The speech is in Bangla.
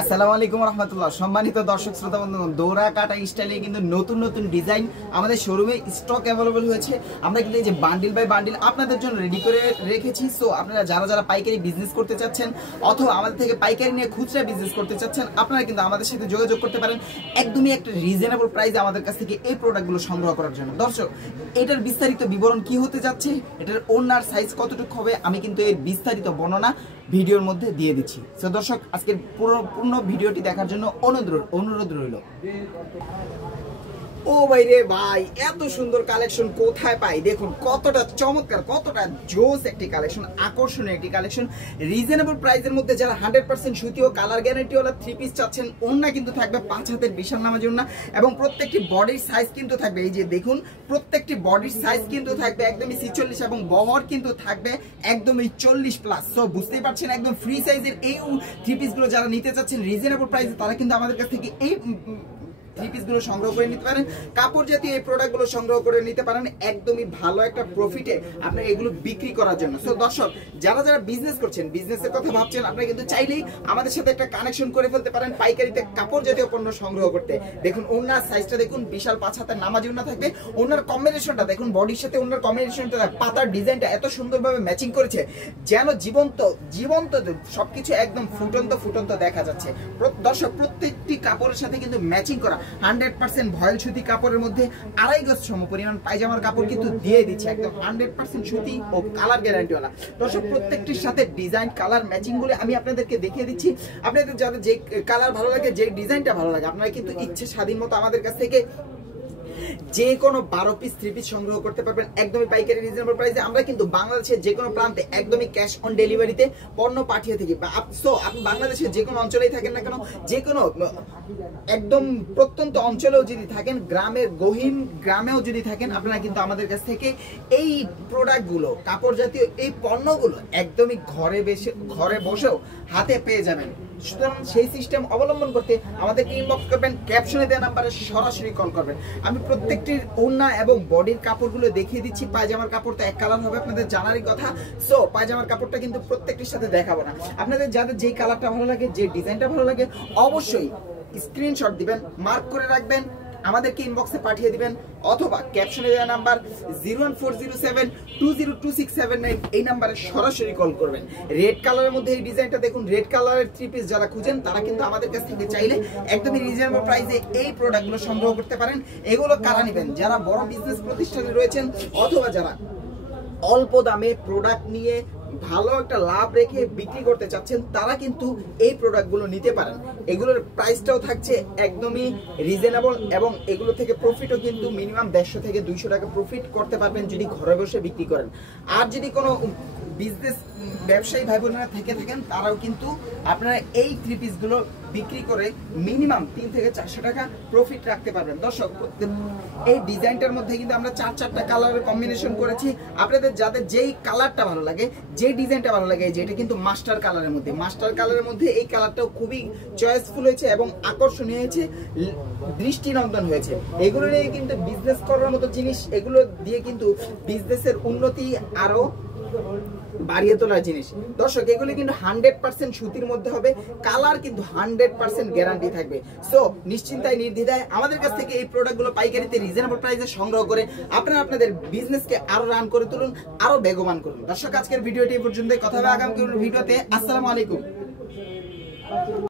আসসালামু আলাইকুম রহমতুল্লাহ। সম্মানিত দর্শক শ্রোতা বন্ধুগণ, দৌড়া কাটা স্টাইলে কিন্তু নতুন নতুন ডিজাইন আমাদের শোরুমে স্টক অ্যাভেলেবল হয়েছে। আমরা কিন্তু এই যে বান্ডিল বাই বান্ডিল আপনাদের জন্য রেডি করে রেখেছি। সো আপনারা যারা যারা পাইকারি বিজনেস করতে চাচ্ছেন অথবা আমাদের থেকে পাইকারি নিয়ে খুচরা বিজনেস করতে চাচ্ছেন, আপনারা কিন্তু আমাদের সাথে যোগাযোগ করতে পারেন একদমই একটা রিজনেবল প্রাইসে আমাদের কাছ থেকে এই প্রোডাক্টগুলো সংগ্রহ করার জন্য। দর্শক, এটার বিস্তারিত বিবরণ কি হতে যাচ্ছে, এটার ওনার সাইজ কতটুকু হবে, আমি কিন্তু এর বিস্তারিত বর্ণনা ভিডিওর মধ্যে দিয়ে দিচ্ছি। তো দর্শক, আজকের পূর্ণ ভিডিওটি দেখার জন্য অনুরোধ রইল। ও ভাই রে ভাই, এত সুন্দর কালেকশন কোথায় পাই? দেখুন কতটা চমৎকার, কতটা জোস একটি কালেকশন, আকর্ষণীয় একটি কালেকশন। রিজনেবল প্রাইসের মধ্যে যারা 100% সুতি ও কালার গ্যারান্টি ওয়ালা 3 পিস চাচ্ছেন, ওন্না কিন্তু থাকবে 5 হাতের বিশাল নামাজি ওন্না, এবং প্রত্যেকটি বডির সাইজ কিন্তু থাকবে, এই যে দেখুন প্রত্যেকটি বডির সাইজ কিন্তু থাকবে একদমই 46 এবং বহর কিন্তু থাকবে একদমই 40 প্লাস। সো বুঝতেই পারছেন, একদম ফ্রি সাইজের এই 3 পিস গুলো যারা নিতে চাচ্ছেন রিজনেবল প্রাইসে, তারা কিন্তু আমাদের কাছ থেকে এই 3 পিস গুলো সংগ্রহ করে নিতে পারেন। কাপড় জাতীয় এই প্রোডাক্ট গুলো সংগ্রহ করে নিতে পারেন একদমই ভালো একটা প্রফিটে আপনার এগুলো বিক্রি করার জন্য। সো দর্শক, যারা যারা বিজনেস করছেন, বিজনেসের কথা ভাবছেন, আপনারা কিন্তু চাইলেই আমাদের সাথে একটা কানেকশন করে ফেলতে পারেন পাইকারিতে কাপড় জাতীয় পণ্য সংগ্রহ করতে। দেখুন ওনার সাইজটা দেখুন, বিশাল 5 হাতের নামাজি ওনা থাকবে। ওনার কম্বিনেশনটা দেখুন, বডির সাথে ওনার কম্বিনেশনটা, পাতার ডিজাইনটা এত সুন্দরভাবে ম্যাচিং করেছে যেন জীবন্ত জীবন্ত সবকিছু একদম ফুটন্ত দেখা যাচ্ছে। দর্শক, প্রত্যেকটি কাপড়ের সাথে কিন্তু ম্যাচিং করা 100% ভয়েল সুতি কাপড়ের মধ্যে 2.5 গজ সম পরিমাণ পায়জামার কাপড় কিন্তু দিয়ে দিচ্ছে, একদম 100% সুতি ও কালার গ্যারান্টি ওয়ালা। দর্শক, প্রত্যেকটির সাথে ডিজাইন কালার ম্যাচিং গুলো আমি আপনাদেরকে দেখিয়ে দিচ্ছি। আপনাদের যাদের যে কালার ভালো লাগে, যে ডিজাইনটা ভালো লাগে, আপনারা কিন্তু ইচ্ছে স্বাধীন মতো আমাদের কাছ থেকে যে কোনো 12 পিস 3 পিস সংগ্রহ করতে পারবেন একদমই পাইকারি রিজনেবল প্রাইসে। আমরা কিন্তু বাংলাদেশের যে কোনো প্রান্তে একদমই ক্যাশ অন ডেলিভারিতে পণ্য পাঠিয়ে থাকি। সো আপনি বাংলাদেশের যে কোনো অঞ্চলেই থাকেন না কেন, যে কোনো একদম প্রত্যন্ত অঞ্চলেও যদি থাকেন, গ্রামের গহীন গ্রামেও যদি থাকেন, আপনারা কিন্তু আমাদের কাছ থেকে এই প্রোডাক্টগুলো, কাপড় জাতীয় এই পণ্যগুলো একদমই ঘরে বসেও হাতে পেয়ে যাবেন। সুতরাং সেই সিস্টেম অবলম্বন করতে আমাদেরকে ইনবক্স করবেন, ক্যাপশনে দেওয়া নাম্বারে সরাসরি কল করবেন। আমি প্রত্যেকটির ওড়না এবং বডির কাপড়গুলো দেখিয়ে দিচ্ছি। পায়জামার কাপড় তো এক কালার হবে, আপনাদের জানারই কথা। সো পায়জামার কাপড়টা কিন্তু প্রত্যেকটির সাথে দেখাবো না। আপনাদের যাদের যেই কালারটা ভালো লাগে, যে ডিজাইনটা ভালো লাগে, অবশ্যই স্ক্রিনশট দিবেন, মার্ক করে রাখবেন, আমাদেরকে ইনবক্সে পাঠিয়ে দিবেন, অথবা ক্যাপশনে দেওয়া নাম্বার 01407202679 এই নাম্বারে সরাসরি কল করবেন। রেড কালারের মধ্যে এই ডিজাইনটা দেখুন, রেড কালারের 3 পিস যারা খুঁজেন, তারা কিন্তু আমাদের কাছ থেকে চাইলে একদমই রিজনেবল প্রাইসে এই প্রোডাক্টগুলো সংগ্রহ করতে পারেন। এগুলো কারা নেবেন? যারা বড় বিজনেস প্রতিষ্ঠানে রয়েছেন, অথবা যারা অল্প দামে প্রোডাক্ট নিয়ে ভালো একটা লাভ রেখে বিক্রি করতে চাচ্ছেন, তারা কিন্তু এই প্রোডাক্টগুলো নিতে পারেন। এগুলোর প্রাইসটাও থাকছে একদমই রিজনেবল, এবং এগুলো থেকে প্রফিটও কিন্তু মিনিমাম 150 থেকে 200 টাকা প্রফিট করতে পারবেন যদি ঘরে বসে বিক্রি করেন। আর যদি কোনো বিজনেস ব্যবসায়ী ভাই বোনেরা থেকে থাকেন, তারাও কিন্তু আপনারা এই 3 পিসগুলো বিক্রি করে মিনিমাম 3 থেকে 400 টাকা প্রফিট রাখতে পারবেন। দর্শক, এই ডিজাইনটার মধ্যে কিন্তু আমরা 4টা কালারের কম্বিনেশন করেছি। আপনাদের যাদের যেই কালারটা ভালো লাগে, যে ডিজাইনটা ভালো লাগে, যেটা কিন্তু মাস্টার কালারের মধ্যে এই কালারটাও খুবই চয়েসফুল হয়েছে এবং আকর্ষণীয় হয়েছে, দৃষ্টিনন্দন হয়েছে। এগুলো নিয়ে কিন্তু বিজনেস করার মতো জিনিস, এগুলো দিয়ে কিন্তু বিজনেসের উন্নতি আরো বাড়িয়ে তোলার জিনিস। দর্শক, এগুলি কিন্তু 100% সুতির মধ্যে হবে, কালার কিন্তু 100% গ্যারান্টি থাকবে। সো নিশ্চিন্তায় নির্দ্বিধায় আমাদের কাছ থেকে এই প্রোডাক্টগুলো পাইকারিতে রিজনেবল প্রাইসে সংগ্রহ করে আপনারা আপনাদের বিজনেসকে আরো রান করে তুলুন, আরো বেগবান করুন। দর্শক, আজকের ভিডিওটি এই পর্যন্তই। কথা হবে আগামী ভিডিওতে। আসসালামু আলাইকুম।